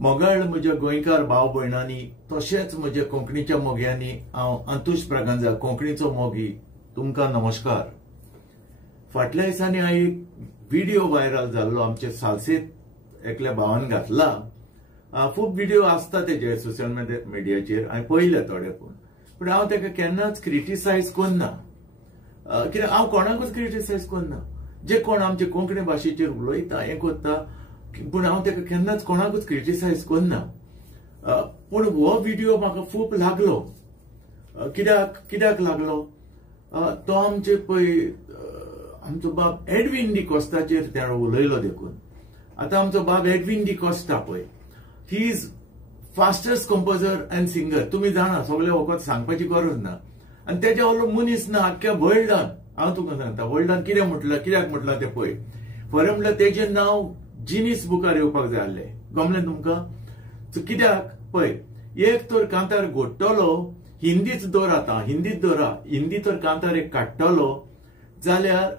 मोगाळ म्हज्या गोंयकार भाव भयणांनी तशेंच म्हज्या कोंकणीच्या मोग्यांनी हांव अंतुश प्रगांजा कोंकणीचो मोगी तुमकां नमस्कार। फाटल्या दिसांनी हांव एक व्हिडिओ व्हायरल जाल्लो आमचे सालसेत एकल्या भावान घातला। खूब व्हिडिओ आसता तेजे सोशल मिडियाचेर हांवें पळयले थोडे पूण हांव तेका केन्नाच क्रिटिसायज करना, कित्याक हांव कोणाकूच क्रिटिसायज करना। जे कोण आमचे कोंकणी भाशेचेर उलयता हें करता पूण हांव तेका केन्नाच कोणाकूच क्रिटिसायज करना। पूण हो व्हिडिओ म्हाका खूब लागलो। कित्याक लागलो? तो आमचे पळय आमचो बाब एडविन डी कॉस्टाचेर ताणें उलयलो देखून। आतां आमचो बाब एडविन डी कॉस्टा पळय, he is fastest composer and singer. तुमी जाणा, सगळे वखद सांगपाची गरज ना। आनी तेच्या वलो मनीस ना आख्ख्या वर्ल्डान। हांव तुका सांगता वर्ल्डान कितें म्हटलां, कित्याक म्हटलां तें पळय। खरें म्हणल्यार तेजें नांव जिनीस बुकार येवपाक जाय आसलें, गमलें तुमकां? कित्याक पळय, एक तर कांतार घोडटलो, हिंदीच दर आतां हिंदीच दरा, हिंदी तर कांतार एक काडटलो जाल्यार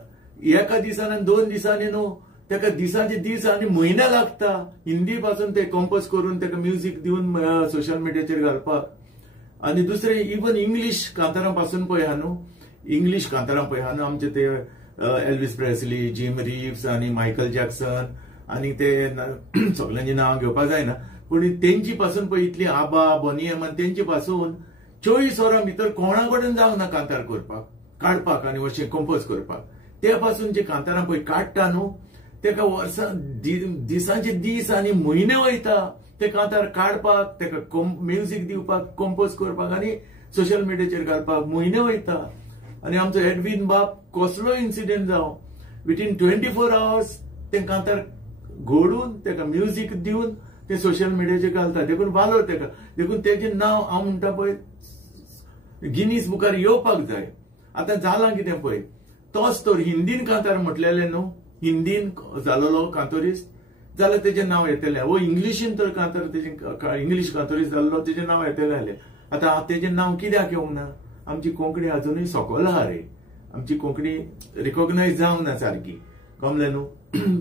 एका दिसान आनी 2 दिसांनी न्हू, तेका दिसांचे दीस आनी म्हयने लागता हिंदी पासून ते कंपोज करून तेका म्युझिक दिवन सोशल मिडियाचेर घालपाक। आनी दुसरें इवन इंग्लीश कांतारां पासून पळय हा न्हू, इंग्लीश कांतारां पळय हा न्हू, आमचे ते एल्विस प्रेस्ली, जिम रिव्स आनी मायकल जॅक्सन आनी ते सगळ्यांची नांव घेवपाक जायना, पूण तेंची पासून पळय इतली आबा बोनी एम तेंची पासून 24 वरां भितर कोणा कडेन जावंक ना कांतार करपाक, काडपाक आनी अशें कंपोज करपाक। त्या पासून जे कांतारां पळय काडटा न्हू, तेका वर्सां दिसांचे दीस आनी म्हयने वयता ते कांतार काडपाक, तेका म्युझिक दिवपाक, कंपोज करपाक आनी सोशल मिडियाचेर घालपाक म्हयने वयता। आनी आमचो एडविन बाब कसलो इन्सिडेंट जावं, विथइन 24 आवर्स ते कांतार घोडून तेका म्युझिक दिवन ते सोशल मिडियाचेर घालता। देखून वालोर तेका, देखून तेजें नांव हांव म्हणटा पळय गिनीस बुकार येवपाक जाय। आतां जालां कितें पळय, तोच तर हिंदीन कांतार म्हटलेलें न्हू, हिंदीन जालोलो कांतोरीस्ट जाल्यार तेजें नांव येतलें। वो इंग्लिशीन तर कांतार तेजें इंग्लीश कांतोरीस्ट जाल्लो तेजें नांव येतलें। आतां तेजें नांव कित्याक येवंक ना? आमची कोंकणी अजुनूय सकयल आहा रे, आमची कोंकणी रिकॉग्नायज जावंक ना सारकी, कळ्ळें न्हू?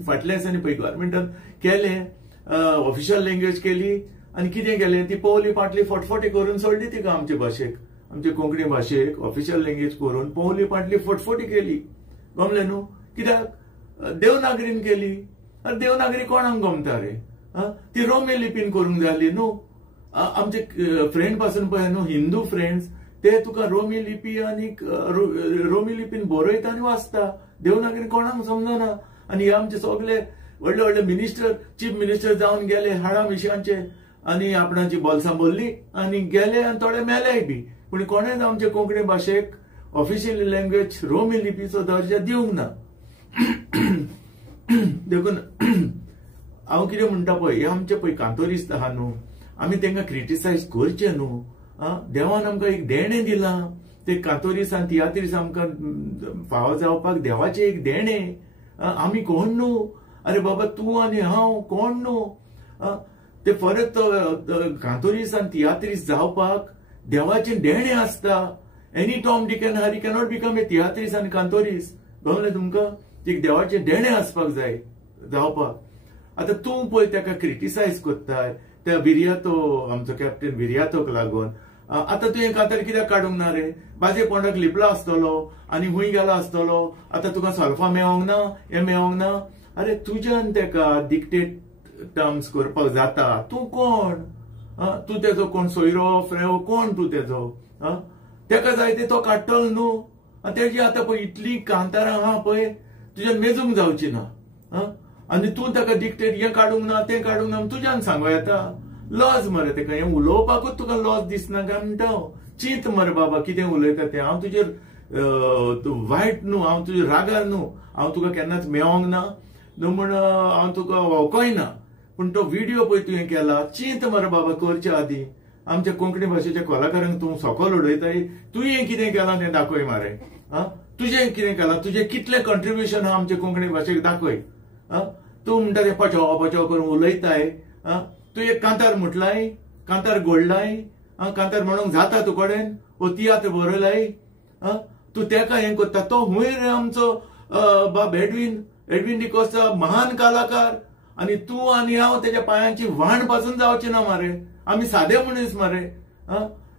फाटल्या दिसांनी पळय गव्हर्मेंटान केलें, ऑफिशियल लँग्वेज केली आनी कितें केलें, ती पवली पाटली फटफटी करून सोडली तिका आमचे भाशेक, आमचे कोंकणी भाशेक ऑफिशियल लँग्वेज करून पवली पाटली फटफटी केली, गमलें न्हू? कित्याक? देवनागरीन केली। देवनागरी कोणाक गमता रे? ती रोमी लिपीन करूंक जाय आसली न्हू। आमचे फ्रेंड पासून पळय न्हू, हिंदू फ्रेंड्स, ते तुका रोमी लिपी आनी रोमी लिपीन बरयता आनी वाचता, देवनागरी कोणाक समजना। आनी हे आमचे सगळे व्हडले व्हडले मिनिस्टर, चीफ मिनिस्टर जावन गेले हाडा मिशांचे आनी आपणाची बोल्सां भरली आनी गेले आनी थोडे मेलेय बी, पूण कोणेच आमचे कोंकणी भाशेक ऑफिशियल लँग्वेज रोमी लिपीचो दर्जा दिवंक ना। देखून हांव कितें म्हणटा पळय, हे आमचे पळय कांतोरिस्ट आहा न्हू, आमी तेंकां क्रिटिसायज करचें न्हू। देवान आमकां एक देणें दिलां, ते कांतोरिस्ट आनी तियात्रीस्ट आमकां फावो जावपाक देवाचें एक देणें। आमी कोण न्हू? अरे बाबा, तूं आनी हांव कोण न्हू? ते परत कांतोरिस्ट आनी तियात्रीस्ट जावपाक देवाचें देणें आसता। Any Tom Dick and Harry cannot become a tiatrist आनी कांतोरिस्ट, कळ्ळें तुमकां? एक देवाचें देणें आसपाक जाय जावपाक। आतां तूं पळय तेका क्रिटिसायज कोत्ताय, त्या विरियातो, आमचो कॅप्टन विरियातोक लागून। आतां तुवें कांतार कित्याक काडूंक ना रे? बाजे पोंडाक लिपलो आसतलो आनी खूंय गेलो आसतलो, आतां तुका सल्फा मेळोंक ना, हें मेळोंक ना। अरे तुज्यान तेका डिक्टेट टर्म्स करपाक जाता? तूं कोण? तूं तेजो कोण सोयरो फ्रेव कोण तूं तेजो? तेका जाय ते तो काडटलो न्हू। तेजी आतां पळय इतली कांतारां आहा पळय, तुज्यान मेजूंक जावची ना। आनी तूं तेका डिक्टेट हें काडूंक ना तें काडूंक ना तुज्यान सांगो येता? लॉज मरे तेका, हें उलोवपाकूच तुका लॉज दिसना काय म्हणटा हांव? चिंत मरे बाबा कितें उलयता तें। हांव तुजेर वायट न्हू, हांव तुजेर रागार न्हू, हांव तुका केन्नाच मेळोंक ना न्हू म्हण हांव तुका वळखोय ना, पूण तो व्हिडिओ पळय तुवें केला, चिंत मरे बाबा करचे आदीं। आमच्या कोंकणी भाशेच्या कलाकारांक तूं सकयल उडयताय, तुवें कितें केलां तें दाखय मरे। तुजें कितें केलां, तुजें कितलें कंट्रिब्युशन आहा आमचे कोंकणी भाशेक दाखय। तूं म्हणटा तें पचो पचो करून उलयताय। तूं एक कांतार म्हटलाय, कांतार घोडलाय, कांतार म्हणूंक जाता तूं कडेन? ओ तियात्र बरयलाय, तूं तेका हें करता? तो हुंय रे आमचो बाब एडविन डी कॉस्टा, महान कलाकार आणि तू आणि हांव त्याच्या पायांची व्हाण पासून जावची ना मारे. आम्ही साधे मनीस मारे.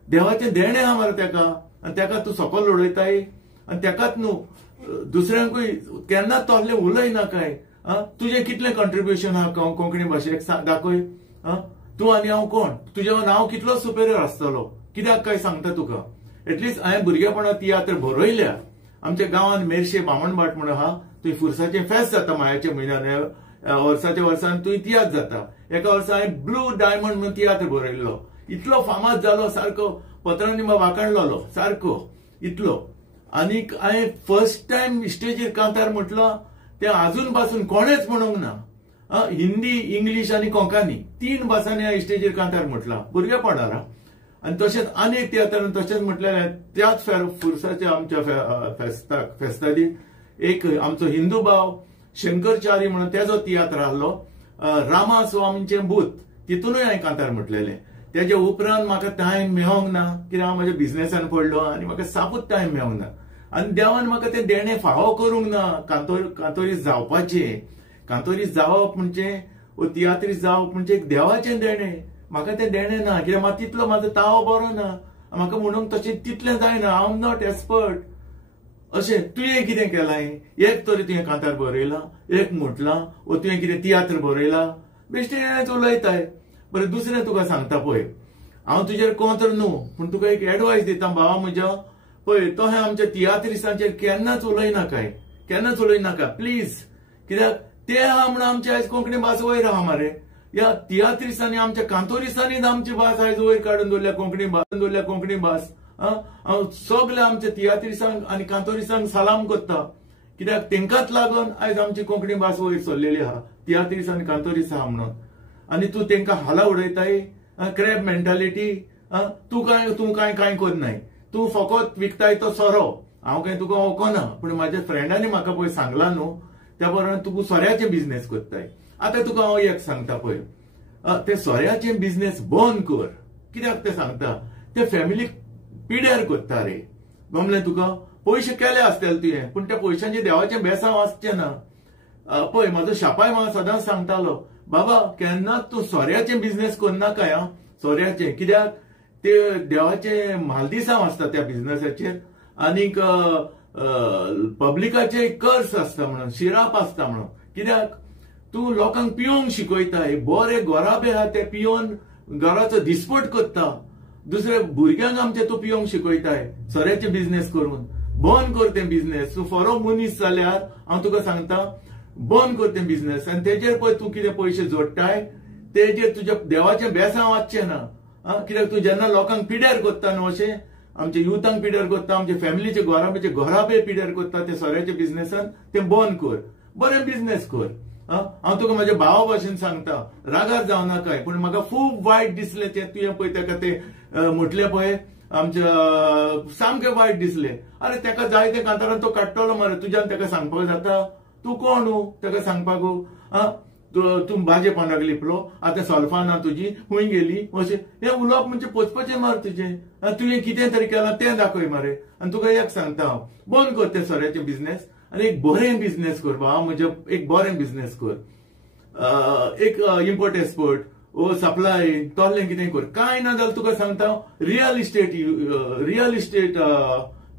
देवाचे देणे हा मारे तेका, आणि तेका तू सकल उडयताय, आणि तेकाच न्हू दुसऱ्यांकूय केन्ना तोहले उलयना काय. तुझे कितले कंट्रिब्युशन हा कोंकणी भाशेक दाखय. तू आणि हांव कोण, तुजें नांव कितलो सुपेरियर आसतलो, कित्याक काय सांगता तुका. एटलिस्ट हांवें भुरगेपणांत तियात्र बरयल्या. आमच्या गांवांत मेरशे बामणभाट म्हणून आहा, थंय फुरसाचें फेस्त जाता मायाच्या म्हयन्यान. वर्साच्या वर्सान थंय तियात्र जाता. एका वर्सा हांवें ब्लू डायमंड म्हणून तियात्र बरयल्लो. इतलो फामाद जालो, सारको पत्रांनी वांकडलोलो सारको इतलो. आनीक हांवें फर्स्ट टायम स्टेजीर कांतार म्हटलो ते अजून पासून कोणेच म्हणूंक ना. हिंदी, इंग्लीश आणि कोंकणी 3 भासांनी हांवें स्टेजीर कांतार म्हटला भुरगेपणारा. आणि तशेंच अनेक तियात्रांनी तशेंच म्हटलें. त्याच फुरसाच्या आमच्या फेस्तादी एक आमचो हिंदू भाव शंकरचारी म्हणून त्याचो तियात्र आहलो, रामा स्वामींचें भूत, तितूनय हांवें कांतार म्हटलेलें. तेजे उपरांत म्हाका टायम मेळोंक ना, कित्याक हांव म्हज्या बिझनेसान पडलो आनी म्हाका सापूच टायम मेळोंक ना. आनी देवान म्हाका ते देणे फावो करूंक ना. कांतोरीस्ट जावपाचें, कांतोरीस्ट जावप म्हणजे वो तियात्रीस्ट जावप म्हणजे एक देवाचें देणें. म्हाका ते देणे ना, कित्याक म्हाका तितलो म्हाजो ताळो बरो ना. म्हाका म्हणूंक तशें तितलें जायना. हांव एम नॉट एक्सपर्ट. अशें तुवें कितें केलां, एक तरी तुवें कांतार बरयला, एक म्हटलां, वो तुवें कितें तियात्र बरयला, बेश्टेच उलयताय. बरें दुसरें तुका सांगता पळय, हांव तुजेर कोंत्र न्हू, पूण तुका एक एडवायस दिता भावा म्हज्या. पळय तो हे आमच्या तियात्रिस्टांचेर केन्नाच उलयनाकाय, केन्नाच उलयनाका प्लीज. कित्याक ते आहा म्हणून आमची आयज कोंकणी भास वयर आहा मरे. या तियात्रिस्टांनी आमच्या कांतोरिस्तांनीच आमची भास आयज वयर काडून दवरल्या कोंकणी भास. हांव सगळ्या आमच्या तियात्रिस्टांक आनी कांतोरिस्तांक सलाम करता, कित्याक तेंकाच लागून आयज आमची कोंकणी भास वयर सरलेली आहा. तियात्रिस्ट आनी कांतोरिस्ट आहा म्हणून. आनी तूं तेंकां हाला उडयताय, क्रॅब मेंटॅलिटी. तूं कांय करनाय, तूं फकत विकताय तो सोरो. हांव काय तुका ओळखना, पूण म्हाज्या फ्रेंडांनी म्हाका पळय सांगलां न्हू, त्या प्रमाणे तूं सोऱ्याचे बिझनेस करताय. आतां तुका हांव एक सांगता पळय, ते सोऱ्याचे बिझनेस बंद कर. कित्याक ते सांगता, ते फॅमिलीक पिड्यार करता रे. गमलें तुका. पयशे केले आसतले तुवें, पूण त्या पयशांचे देवाचें बेसांव आसचें ना. पळय म्हाजो शापाय म्हाका सदांच सांगतालो, बाबा केन्नाच तूं सोऱ्याचें बिझनेस करनाकाय. सोऱ्याचें कित्याक ते देवाचे म्हालदिसांव आसता त्या बिझनेसाचेर. आनीक पब्लिकाचे कर्स आसता म्हणून, शिराप आसता म्हणून. कित्याक तूं लोकांक पिवंक शिकयताय, बरे गोराबे आहा ते पिवन घराचो दिसपट करता. दुसरे भुरग्यांक आमचे तूं पिवंक शिकयताय सोऱ्याचे बिझनेस करून. बंद कर तें बिझनेस. तूं फरो मनीस जाल्यार हांव तुका सांगता, बंद कर तें बिझनेस. आनी तेजेर पळय तूं कितें पयशे जोडटाय, तेजेर तुज्या देवाचें बेसांव वाचचें ना. कित्याक तूं जेन्ना लोकांक पिड्यार करता न्हू, अशें आमच्या युथांक पिड्यार करता, आमच्या फॅमिलीचे घोराबे पिड्यार करता ते सोऱ्याच्या बिझनेसान, तें बंद कर. बरें बिझनेस कर. हांव तुका म्हाज्या भावा भाशेन सांगता, रागार जावं नाकाय. पूण म्हाका खूब वायट दिसलें तें तुवें पळय तेका तें म्हटलें पळय, आमच्या सामकें वायट दिसलें. अरे तेका जाय ते कांतारान तो काडटलो मरे, तुज्यान तेका सांगपाक जाता? तूं कोण न्हू तेका सांगपाक? तूं भाजे पोंडाक लिपलो, आतां सोल्फा ना तुजी, खूंय गेली, अशें हें उलोवप म्हणजे पोचपाचें मार तुजें. तुवें कितें तरी केलां तें दाखय मरे. आनी तुका एक सांगता हांव, बंद कर तें सोऱ्याचें बिझनेस आनी एक बरें बिझनेस कर बाबा म्हजें. एक बरें बिझनेस कर. एक इम्पोर्ट एक्सपोर्ट ओ सप्लाय तोहलें कितें कर. कांय ना जाल्यार तुका सांगता हांव, रियल इस्टेट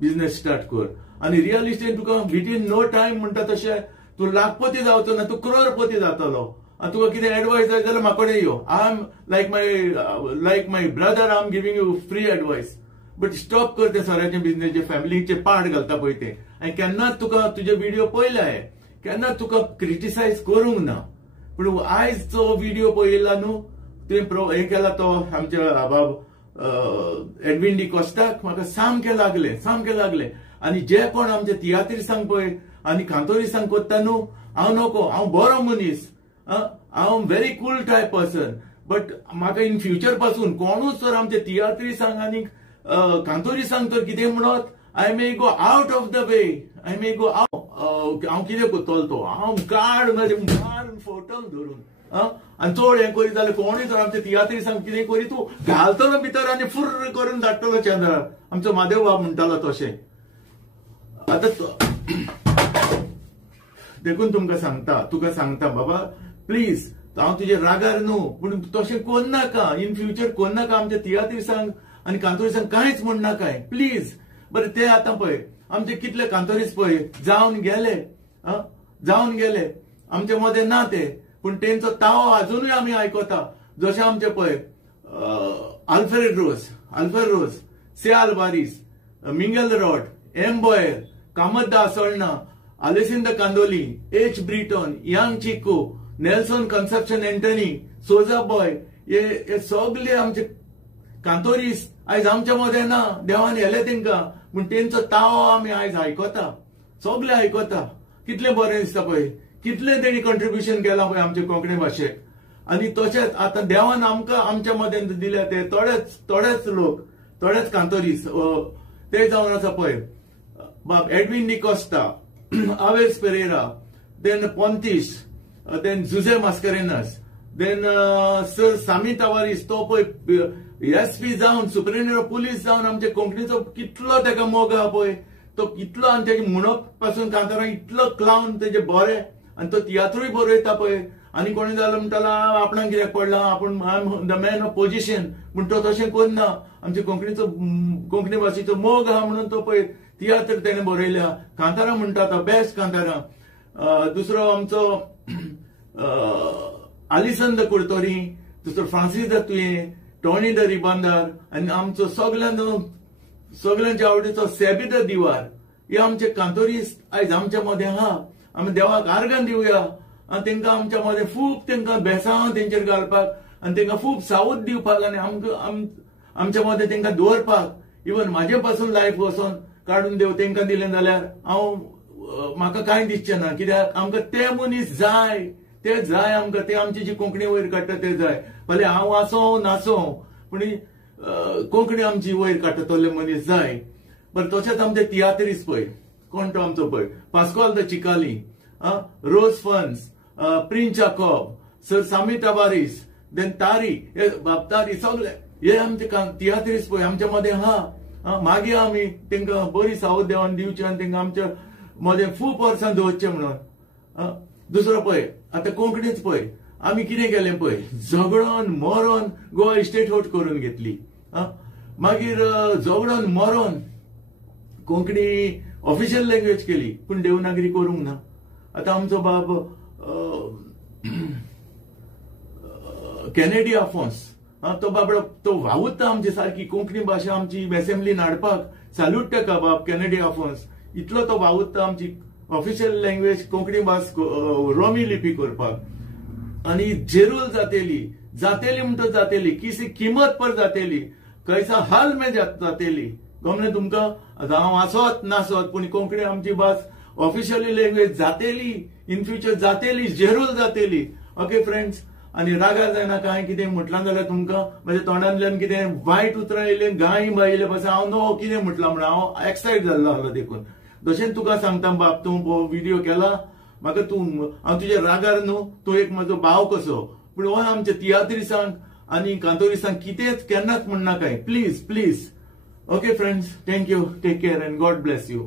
बिझनेस स्टार्ट कर. आनी रियल इस्टेट तुका विदिन नो टायम म्हणटा तशें तूं लाखपती जावचो ना, तूं करोडपती जातलो. आनी तुका कितें एडवायस जाय जाल्यार म्हाका कडेन यो. I am like my brother, I am giving you free advice. But stop कर ते सोऱ्याचे बिझनेस, जे फॅमिलीचे पार्ट घालता पळय ते. आनी केन्नाच तुका तुजे व्हिडिओ पळयले हांवें, केन्नाच तुका क्रिटिसायज करूंक ना. पूण आयज जो व्हिडिओ पळयला न्हू, तुवें हें केला तो आमच्या बाब एडविन डी कॉस्टाक म्हाका सामकें लागलें. आनी जे कोण आमचे तियात्रिस्टांक पळय आनी कांतोरिस्टांक कोत्ता न्हू, हांव नोको, हांव बरो मनीस, हांव very cool type person. But म्हाका इन फ्युचर पासून कोणूच तर आमचे तियात्रिस्टांक आनी कांतोरिस्टांक तर कितें म्हणत, I may go out of the way, I may go out. हांव कितें कोत्तलो तो, हांव काड मारून फोटोन धरून. आनी चड हें करीत जाल्यार कोणूय तर आमच्या तियात्रिस्टांक कितें करी तूं घालतलो भितर आनी फुर्र करून धाडटलो चंद्रार. आमचो म्हादेव बाब म्हणटालो तशें. आतां देखून तुका सांगता बाबा, प्लीज हांव तुजे रागार न्हू पूण तशें कोन्न नाका, इन फ्युचर कोन्न नाका आमच्या तियात्रिसांक आनी कांतोरिसांक कांयच म्हण नाकाय प्लीज. बरें ते आतां पळय आमचे कितले कांतोरीस पळय जावन गेले आमचे मदें ना ते, पूण तेंचो तावो अजुनूय आमी आयकता. जशें आमचे पळय आल्फ्रेड रोज, से आल्वारीस, मिंगेल रॉड, एम बॉयर, कामत सोळना, अलेसिंदा कांदोली, एच ब्रिटन, यांग चिको, नेल्सन कन्सेप्शन एंटनी, सोजा बॉय, हे सगळे आमचे कांतोरीस आयज आमच्या मदें ना. देवान हेले तेंकां पूण तेंचो तावो आमी आयज आयकता, सगळे आयकता. कितले बरें दिसता पळय, कितले तेणी कंट्रिब्युशन केलां पळय आमचे कोंकणी भाशेक. आनी तशेंच आतां देवान आमकां आमच्या मदें दिल्या ते थोडेच लोक, थोडेच कांतोरीस ते जावन आसा पळय बाब Edwin D'Costa, Aves Pereira, then Pontis, then Jose Mascarenhas, then sir Sami Tavares, तो पळय एसपी जावन सुप्रिटेंडंट ऑफ पुलीस जावन आमच्या कोंकणीचो कितलो तेका मोग आहा पळय, तो कितलो आनी तेजे म्हणप पासून कांतारां इतलो क्लावन तेजे बरें, आनी तो तियात्रूय बरयता पळय. आनी कोणी जालो म्हणटालो आपणाक कित्याक पडला, आपूण I am the man of position, पूण तो तशें करना. आमच्या कोंकणी भाशेचो मोग आहा म्हणून तो पळय तियात्र तेणें बरयल्या. कांतारां म्हणटा तो बेस्ट कांतारां. दुसरो आमचो आलिसन द कुर्तोरी, दुसरो फ्रांसीस द तुये, टॉनी द रिबांदार, आनी आमचो सगळ्यांच्या आवडीचो सेबी द दिवार. हे आमचे कांतोरीस आयज आमच्या मदें आहा. आमी देवाक आर्गां दिवया आनी तेंकां आमच्या मदें खूब तेंकां बेसांव तेंचेर घालपाक आनी तेंकां खूब सावध दिवपाक आनी आमच्या मदें तेंकां दवरपाक. इवन म्हाजे पासून लायफ वचोन काडून देव तेंकां दिलें जाल्यार म्हाका कांय दिसचें ना, कित्याक आमकां ते मनीस जाय, ते जाय आमकां, ते आमची जी कोंकणी वयर काडटा ते जाय. भले हांव आसों नासो पूण कोंकणी आमची वयर काडटा तसले मनीस जाय. बरें तशेंच आमचे तियात्रीस पळय, कोण तो आमचो पळय पास्कोल द चिकाली, रोज फन्स, प्रिन्स जाकोब, सर सामी तवारीस, देन तारी, तारी सगळे हे आमचे तियात्रीस पळय आमच्या मदें आहा. मागीर आमी तेंकां बरी सावध देवान दिवची आनी तेंकां आमच्या मदें खूब वर्सां दवरचें म्हणून. दुसरो पळय आतां कोंकणीच पळय आमी कितें केलें पळय, झगडोन मरोन गोवा इस्टेटहूट करून घेतली. मागीर झगडोन मरोन कोंकणी ऑफिशियल लँग्वेज केली पूण देवनागरी करूंक ना. आतां आमचो बाब केनेडी आफोन्स, तो बाबडो तो वावुरता आमची सारकी कोंकणी भाशा आमची असेंब्लीन हाडपाक. सॅल्यूट तेका बाब केनेडी आफोन्स, इतलो तो वावुरता आमची ऑफिशियल लँग्वेज कोंकणी भास रोमी लिपी करपाक. आनी जेरूल जातेली म्हणटा जातेली, किसी किंमत पर जातेली, कैसा हाल में जातेली. गमले तुमकां हांव आसोत नासोत पूण कोंकणी आमची भास ऑफिशियली लँग्वेज जातेली, इन फ्युचर जातेली, जेरूल जातेली. ओके फ्रेंड्स, आनी रागार जायना कांय कितें म्हटलां जाल्यार तुमकां म्हज्या तोंडांतल्यान कितें वायट उतरां येयले, गाय बायले पासून हांव नो कितें म्हटलां म्हणून हांव एक्सायट जाल्लो आहलो देखून. जशें तुका सांगता बाब, तूं व्हिडिओ केला म्हाका, हांव तुजे रागार न्हू, तूं एक म्हजो भाव कसो, पूण हो आमच्या तियात्रिसांक आनी कांतोरिसांक कितेंच केन्नाच म्हणनाकाय please please. Okay friends, thank you, take care and God bless you.